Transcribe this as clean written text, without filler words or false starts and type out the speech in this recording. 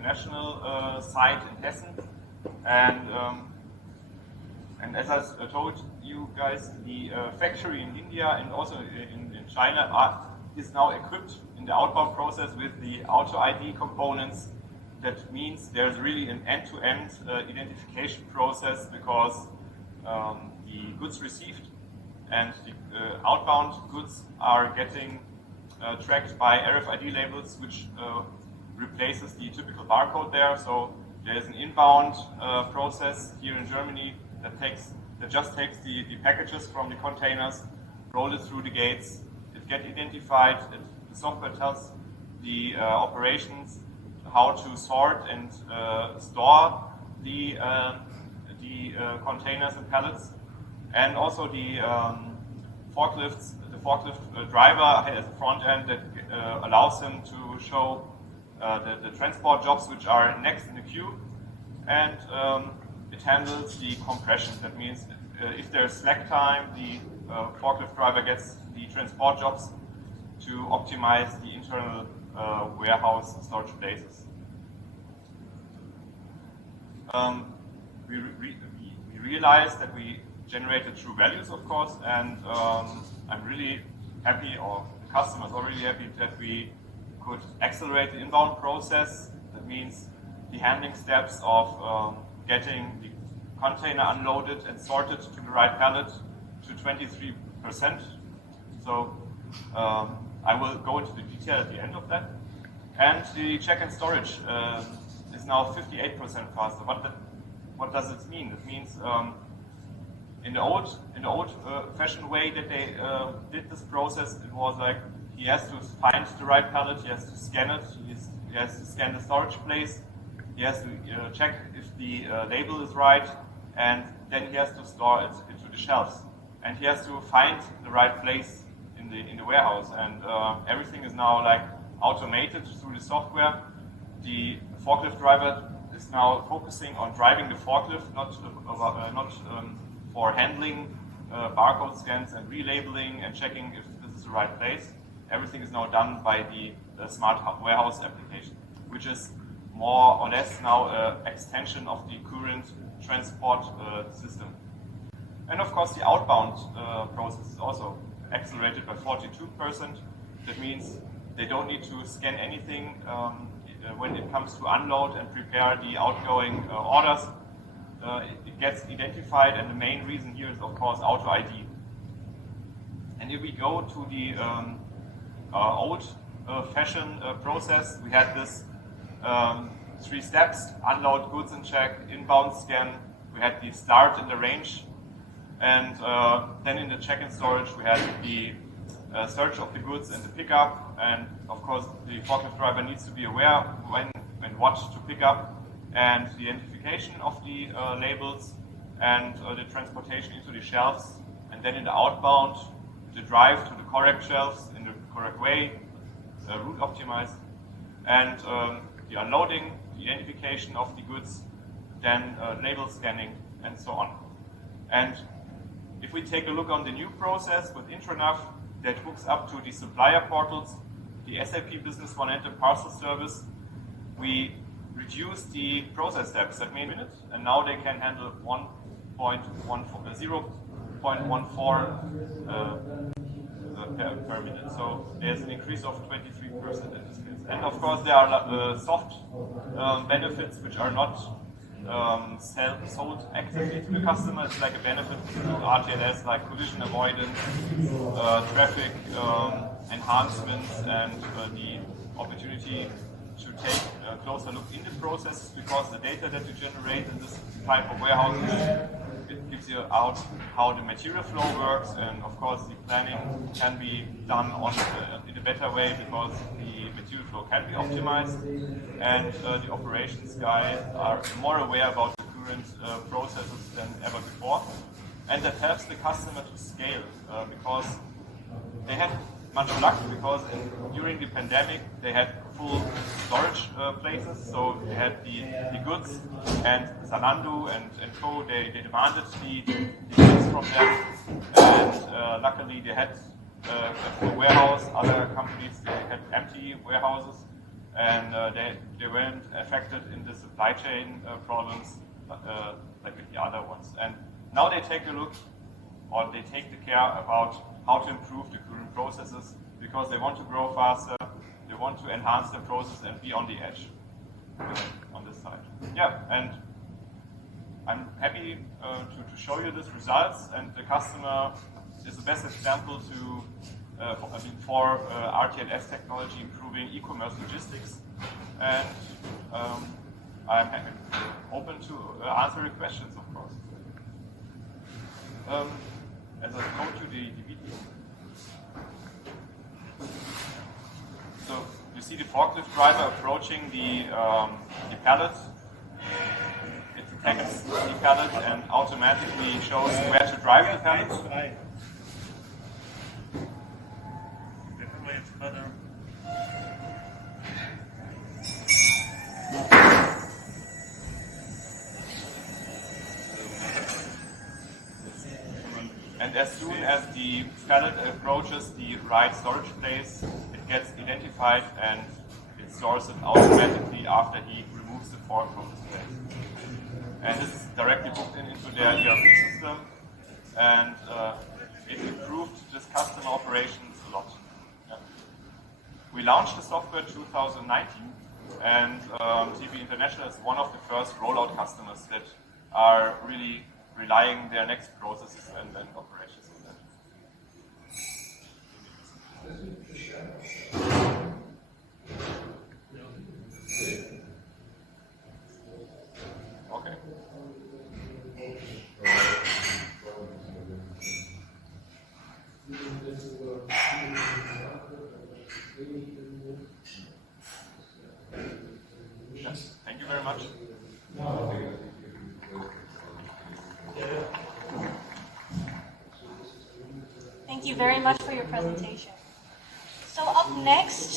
international site in Hessen, and as I told you guys, the factory in India and also in China is now equipped in the outbound process with the Auto ID components. That means there's really an end-to-end identification process, because the goods received and the outbound goods are getting tracked by RFID labels, which replaces the typical barcode there. So there's an inbound process here in Germany that just takes the packages from the containers, roll it through the gates, it gets identified, the software tells the operations how to sort and store the containers and pallets, and also the forklift driver has a front end that allows him to show the transport jobs which are next in the queue, and it handles the compression. That means if there's slack time, the forklift driver gets the transport jobs to optimize the internal warehouse storage places. We realized that we generated true values, of course, and I'm really happy, or the customers are really happy, that we could accelerate the inbound process. That means the handling steps of getting the container unloaded and sorted to the right pallet to 23%. So I will go into the detail at the end of that. And the check and storage is now 58% faster. What does it mean? It means in the old fashioned way that they did this process, it was like he has to find the right pallet, he has to scan it, he has to scan the storage place, he has to check if the label is right, and then he has to store it into the shelves, and he has to find the right place in the warehouse. And everything is now like automated through the software. The forklift driver is now focusing on driving the forklift, not for handling barcode scans and relabeling and checking if this is the right place. Everything is now done by the smart warehouse application, which is more or less now an extension of the current transport system. And of course the outbound process is also accelerated by 42%. That means they don't need to scan anything when it comes to unload and prepare the outgoing orders. It gets identified, and the main reason here is of course Auto ID. And if we go to the old fashion process, we had this 3 steps: unload, goods in check, inbound scan. We had the start in the range, and then in the check and storage we had the search of the goods and the pickup. And of course the forklift driver needs to be aware when and what to pick up, and the identification of the labels, and the transportation into the shelves, and then in the outbound the drive to the correct shelves in the correct way, route optimized, and the unloading, the identification of the goods, then label scanning, and so on. And if we take a look on the new process with INTRANAV that hooks up to the supplier portals, the SAP Business One and the parcel service, we reduce the process steps. That means minutes, and now they can handle 0.14 per minute. So there's an increase of 23% in this case. And of course there are soft benefits which are not sold actively to the customer. It's like a benefit to RTLS, like collision avoidance, traffic enhancements, and the opportunity to take a closer look in the process, because the data that you generate in this type of warehouses, it gives you out how the material flow works, and of course the planning can be done in a better way, because the material flow can be optimized, and the operations guys are more aware about the current processes than ever before, and that helps the customer to scale, because they had much luck, because during the pandemic they had full storage places, so they had the goods, and Zalando and Co, they demanded the goods from them, and luckily they had a full warehouse. Other companies, they had empty warehouses, and they weren't affected in the supply chain problems like with the other ones. And now they take a look, or they take the care about how to improve the current processes, because they want to grow faster, they want to enhance the process and be on the edge on this side. Yeah, and I'm happy to show you these results, and the customer is the best example for RTLS technology improving e-commerce logistics, and I'm open to answer your questions, of course. As I told you, the video. So you see the forklift driver approaching the pallet. It detects the pallet and automatically shows where to drive the pallet. And as soon as the pallet approaches the right storage place, it gets identified and it stores it automatically after he removes the fork from the place. And this is directly booked into their ERP system, and it improved this customer operations a lot. Yeah. We launched the software 2019, and TV International is one of the first rollout customers that are really relying their next processes and operations on that. Okay. Yes, thank you very much. Thank you very much for your presentation. So up next,